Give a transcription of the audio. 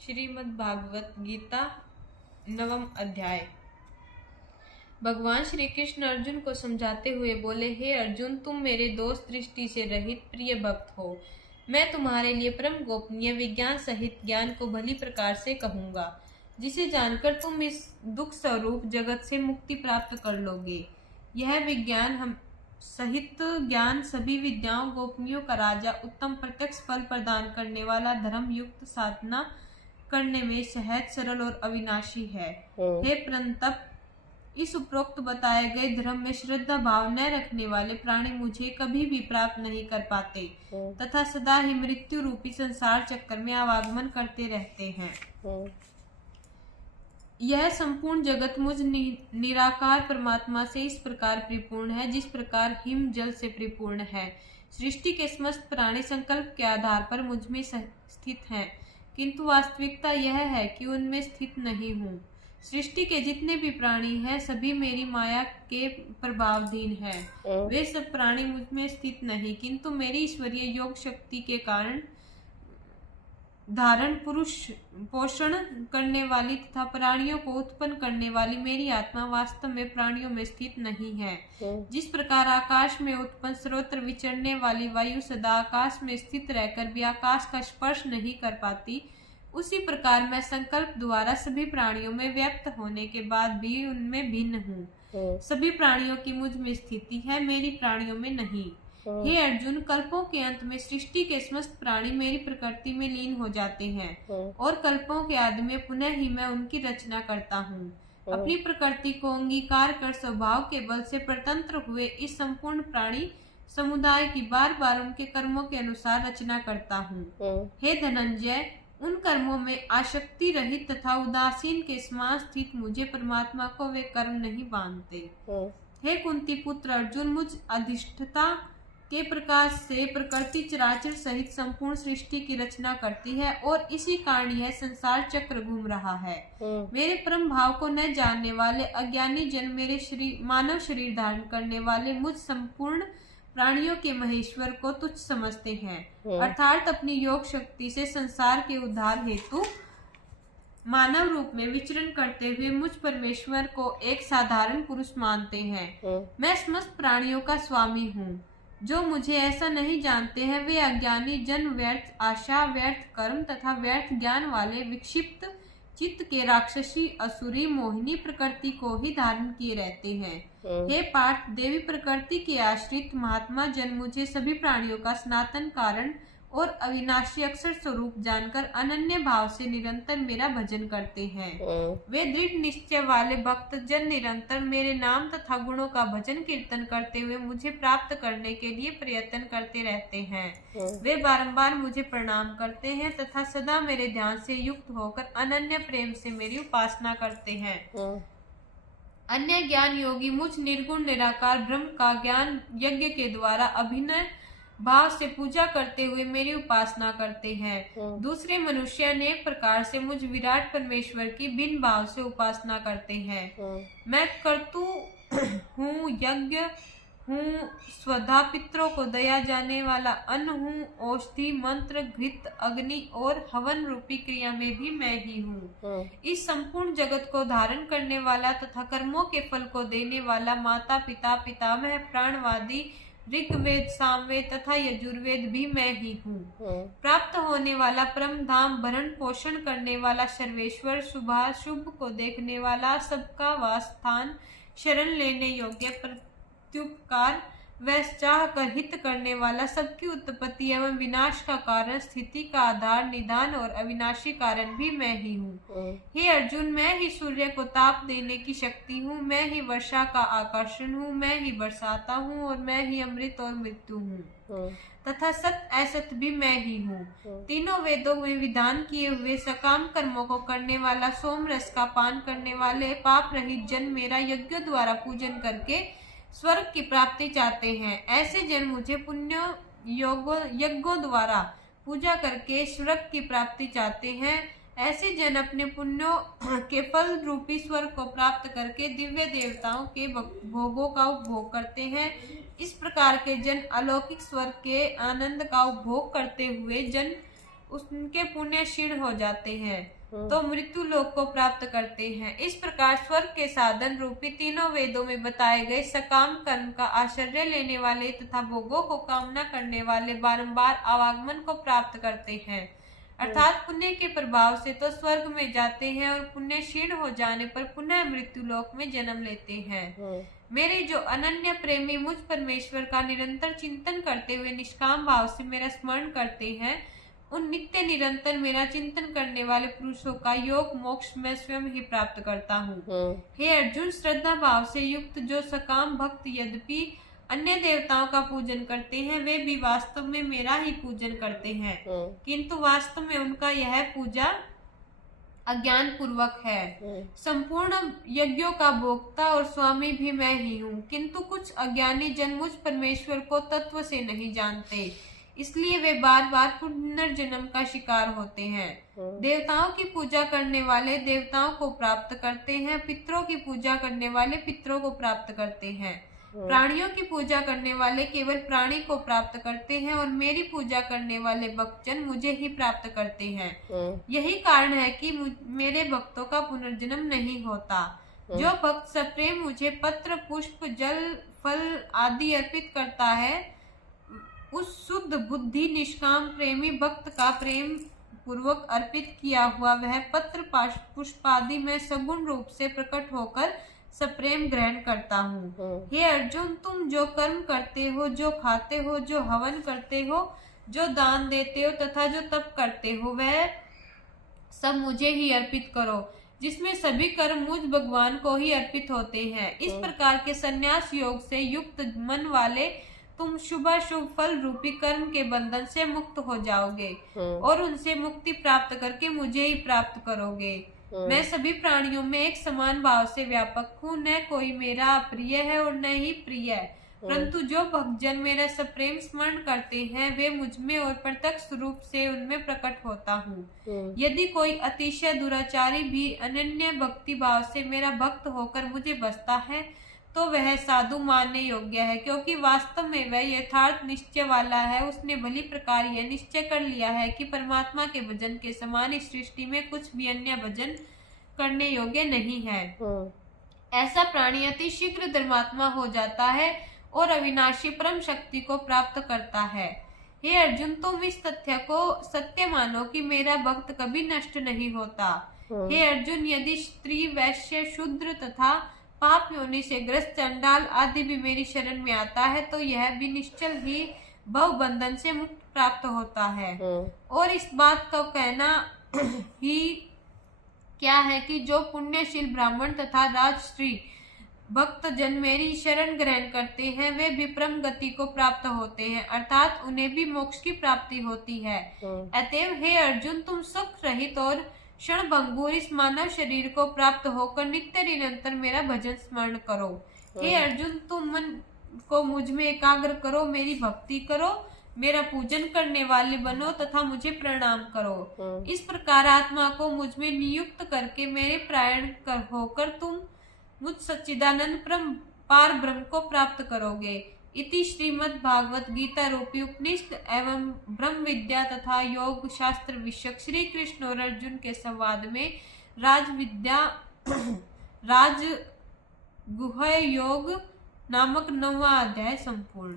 श्रीमद् भागवत गीता नवम अध्याय। भगवान श्री कृष्ण अर्जुन को समझाते हुए बोले, हे अर्जुन, तुम मेरे दोष दृष्टि से रहित प्रिय भक्त हो। मैं तुम्हारे लिए परम गोपनीय विज्ञान सहित ज्ञान को भली प्रकार से कहूंगा, जिसे जानकर तुम इस दुख स्वरूप जगत से मुक्ति प्राप्त कर लोगे। यह विज्ञान हम सहित ज्ञान सभी विद्याओं, गोपनीयों का राजा, उत्तम प्रत्यक्ष फल प्रदान करने वाला, धर्म युक्त साधना करने में सहज, सरल और अविनाशी है। हे परंतप, इस उपरोक्त बताए गए धर्म में श्रद्धा भाव न रखने वाले प्राणी मुझे कभी भी प्राप्त नहीं कर पाते तथा सदा ही मृत्यु रूपी संसार चक्कर में आवागमन करते रहते हैं। यह संपूर्ण जगत मुझ निराकार परमात्मा से इस प्रकार परिपूर्ण है, जिस प्रकार हिम जल से परिपूर्ण है। सृष्टि के समस्त प्राणी संकल्प के आधार पर मुझ में स्थित हैं, किंतु वास्तविकता यह है कि उनमें स्थित नहीं हूँ। सृष्टि के जितने भी प्राणी हैं, सभी मेरी माया के प्रभावधीन हैं। वे सब प्राणी मुझ में स्थित नहीं, किंतु मेरी ईश्वरीय योग शक्ति के कारण धारण, पुरुष पोषण करने वाली तथा प्राणियों को उत्पन्न करने वाली मेरी आत्मा वास्तव में प्राणियों में स्थित नहीं है। जिस प्रकार आकाश में उत्पन्न सर्वत्र विचरने वाली वायु सदा आकाश में स्थित रहकर भी आकाश का स्पर्श नहीं कर पाती, उसी प्रकार मैं संकल्प द्वारा सभी प्राणियों में व्याप्त होने के बाद भी उनमें भिन्न हूँ। सभी प्राणियों की मुझ में स्थिति है, मेरी प्राणियों में नहीं। हे अर्जुन, कल्पों के अंत में सृष्टि के समस्त प्राणी मेरी प्रकृति में लीन हो जाते हैं और कल्पों के आदि में पुनः ही मैं उनकी रचना करता हूँ। अपनी प्रकृति को अंगीकार कर स्वभाव के बल से प्रतंत्र हुए इस संपूर्ण प्राणी समुदाय की बार बार उनके कर्मों के अनुसार रचना करता हूँ। हे धनंजय, उन कर्मों में आसक्ति रहित तथा उदासीन के समान स्थित मुझे परमात्मा को वे कर्म नहीं बांधते। हे कुंती पुत्र अर्जुन, मुझ अधिष्ठता के प्रकाश से प्रकृति चराचर सहित संपूर्ण सृष्टि की रचना करती है और इसी कारण यह संसार चक्र घूम रहा है। मेरे परम भाव को न जानने वाले अज्ञानी जन मेरे मानव शरीर धारण करने वाले मुझ संपूर्ण प्राणियों के महेश्वर को तुच्छ समझते हैं, अर्थात अपनी योग शक्ति से संसार के उद्धार हेतु मानव रूप में विचरण करते हुए मुझ परमेश्वर को एक साधारण पुरुष मानते हैं। मैं समस्त प्राणियों का स्वामी हूँ। जो मुझे ऐसा नहीं जानते हैं, वे अज्ञानी जन व्यर्थ आशा, व्यर्थ कर्म तथा व्यर्थ ज्ञान वाले विक्षिप्त चित्त के राक्षसी, असुरी, मोहिनी प्रकृति को ही धारण किए रहते हैं। हे पार्थ, देवी प्रकृति के आश्रित महात्मा जन मुझे सभी प्राणियों का सनातन कारण और अविनाशी अक्षर स्वरूप जानकर अनन्य भाव से निरंतर मेरा भजन करते हैं। वे दृढ़ निश्चय वाले भक्त जन निरंतर मेरे नाम तथा गुणों का भजन कीर्तन करते हुए मुझे प्राप्त करने के लिए प्रयत्न करते रहते हैं। वे बारंबार मुझे प्रणाम करते हैं तथा सदा मेरे ध्यान से युक्त होकर अनन्य प्रेम से मेरी उपासना करते हैं। अन्य ज्ञान योगी मुझ निर्गुण निराकार ब्रह्म का ज्ञान यज्ञ के द्वारा अभिनय भाव से पूजा करते हुए मेरी उपासना करते हैं। दूसरे मनुष्य अनेक प्रकार से मुझ विराट परमेश्वर की भिन्न भाव से उपासना करते हैं। मैं कर्तु हूँ, यज्ञ हूँ, स्वधा पितरों को दया जाने वाला अन्न हूँ, औषधि, मंत्र, घृत, अग्नि और हवन रूपी क्रिया में भी मैं ही हूँ। इस संपूर्ण जगत को धारण करने वाला तथा कर्मों के फल को देने वाला माता पिता, पितामह, प्राणवादी, ऋग्वेद, सामवेद तथा यजुर्वेद भी मैं ही हूँ। प्राप्त होने वाला परम धाम, भरण पोषण करने वाला सर्वेश्वर, शुभ को देखने वाला, सबका वास स्थान, शरण लेने योग्य, प्रत्युपकार व चाह कर हित करने वाला, सबकी उत्पत्ति एवं विनाश का कारण, स्थिति का आधार, निदान और अविनाशी कारण भी मैं ही हूँ। हे अर्जुन, मैं ही सूर्य को ताप देने की शक्ति हूँ, मैं ही वर्षा का आकर्षण हूँ, मैं ही बरसाता हूँ और मैं ही अमृत और मृत्यु हूँ तथा सत असत भी मैं ही हूँ। तीनों वेदों में विधान किए हुए सकाम कर्मों को करने वाला, सोम रस का पान करने वाले पाप रहित जन मेरा यज्ञ द्वारा पूजन करके स्वर्ग की प्राप्ति चाहते हैं। ऐसे जन मुझे पुण्य यज्ञों द्वारा पूजा करके स्वर्ग की प्राप्ति चाहते हैं। ऐसे जन अपने पुण्यों के फल रूपी स्वर्ग को प्राप्त करके दिव्य देवताओं के भोगों का उपभोग करते हैं। इस प्रकार के जन अलौकिक स्वर्ग के आनंद का उपभोग करते हुए जन उनके पुण्य क्षीण हो जाते हैं तो मृत्यु लोक को प्राप्त करते हैं। इस प्रकार स्वर्ग के साधन रूपी तीनों वेदों में बताए गए सकाम कर्म का आश्रय लेने वाले तथा भोगों को कामना करने वाले बारंबार आवागमन को प्राप्त करते हैं, अर्थात पुण्य के प्रभाव से तो स्वर्ग में जाते हैं और पुण्य क्षीण हो जाने पर पुनः मृत्यु लोक में जन्म लेते हैं। मेरे जो अनन्य प्रेमी मुझ परमेश्वर का निरंतर चिंतन करते हुए निष्काम भाव से मेरा स्मरण करते हैं, उन नित्य निरंतर मेरा चिंतन करने वाले पुरुषों का योग मोक्ष मैं स्वयं ही प्राप्त करता हूँ। हे अर्जुन, श्रद्धा भाव से युक्त जो सकाम भक्त यद्यपि अन्य देवताओं का पूजन करते हैं, वे भी वास्तव में मेरा ही पूजन करते हैं, किंतु वास्तव में उनका यह पूजा अज्ञान पूर्वक है। संपूर्ण यज्ञों का भोक्ता और स्वामी भी मैं ही हूँ, किंतु कुछ अज्ञानी जन मुझ परमेश्वर को तत्व से नहीं जानते, इसलिए वे बार बार पुनर्जन्म का शिकार होते हैं। देवताओं की पूजा करने वाले देवताओं को प्राप्त करते हैं, पितरों की पूजा करने वाले पितरों को प्राप्त करते हैं, प्राणियों की पूजा करने वाले केवल प्राणी को प्राप्त करते हैं और मेरी पूजा करने वाले भक्तजन मुझे ही प्राप्त करते हैं। यही कारण है कि मेरे भक्तों का पुनर्जन्म नहीं होता। जो भक्त सप्रेम मुझे पत्र पुष्प जल फल आदि अर्पित करता है, उस शुद्ध बुद्धि निष्काम प्रेमी भक्त का प्रेम पूर्वक अर्पित किया हुआ वह पत्र पुष्प आदि में सगुण रूप से प्रकट होकर सप्रेम ग्रहण करता हूँ। हे अर्जुन, तुम जो कर्म करते हो, जो खाते हो, जो हवन करते हो, जो दान देते हो तथा जो तप करते हो, वह सब मुझे ही अर्पित करो, जिसमें सभी कर्म मुझ भगवान को ही अर्पित होते हैं। इस प्रकार के संन्यास योग से युक्त मन वाले तुम शुभ फल रूपी कर्म के बंधन से मुक्त हो जाओगे और उनसे मुक्ति प्राप्त करके मुझे ही प्राप्त करोगे। मैं सभी प्राणियों में एक समान भाव से व्यापक हूँ, न कोई मेरा अप्रिय है और न ही प्रिय, परंतु जो भक्तजन मेरा सप्रेम स्मरण करते हैं, वे मुझ में और प्रत्यक्ष रूप से उनमें प्रकट होता हूँ। यदि कोई अतिशय दुराचारी भी अनन्य भक्ति भाव से मेरा भक्त होकर मुझे बसता है, तो वह साधु मानने योग्य है, क्योंकि वास्तव में वह यथार्थ निश्चय वाला है। उसने भली प्रकार यह निश्चय कर लिया है कि परमात्मा के भजन के समान इस सृष्टि में कुछ भी अन्य भजन करने योग्य नहीं है। ऐसा प्राणी अति शीघ्र धर्मात्मा हो जाता है और अविनाशी परम शक्ति को प्राप्त करता है। हे अर्जुन, तुम इस तथ्य को सत्य मानो कि मेरा भक्त कभी नष्ट नहीं होता। हे अर्जुन, यदि स्त्री, वैश्य, शूद्र तथा पाप योनि से ग्रस्त चंडाल आदि भी मेरी शरण में आता है, तो यह भी निश्चल ही भव बंधन से मुक्त प्राप्त होता है। और इस बात का कहना ही क्या है कि जो पुण्यशील ब्राह्मण तथा राजश्री भक्त जन मेरी शरण ग्रहण करते हैं, वे भी परम गति को प्राप्त होते हैं, अर्थात उन्हें भी मोक्ष की प्राप्ति होती है। अतएव हे अर्जुन, तुम सुख रहित और क्षण भंगुर इस मानव शरीर को प्राप्त होकर नित्य निरंतर मेरा भजन स्मरण करो। हे अर्जुन, तुम मन को मुझ में एकाग्र करो, मेरी भक्ति करो, मेरा पूजन करने वाले बनो तथा मुझे प्रणाम करो। इस प्रकार आत्मा को मुझ में नियुक्त करके मेरे प्रायण होकर तुम मुझ सच्चिदानंद पार ब्रह्म को प्राप्त करोगे। इति श्रीमद् भागवत गीता रूपी उपनिषद एवं ब्रह्म विद्या तथा योग शास्त्र विषयक श्री कृष्ण और अर्जुन के संवाद में राजगुह्य योग नामक 9वां अध्याय संपूर्ण।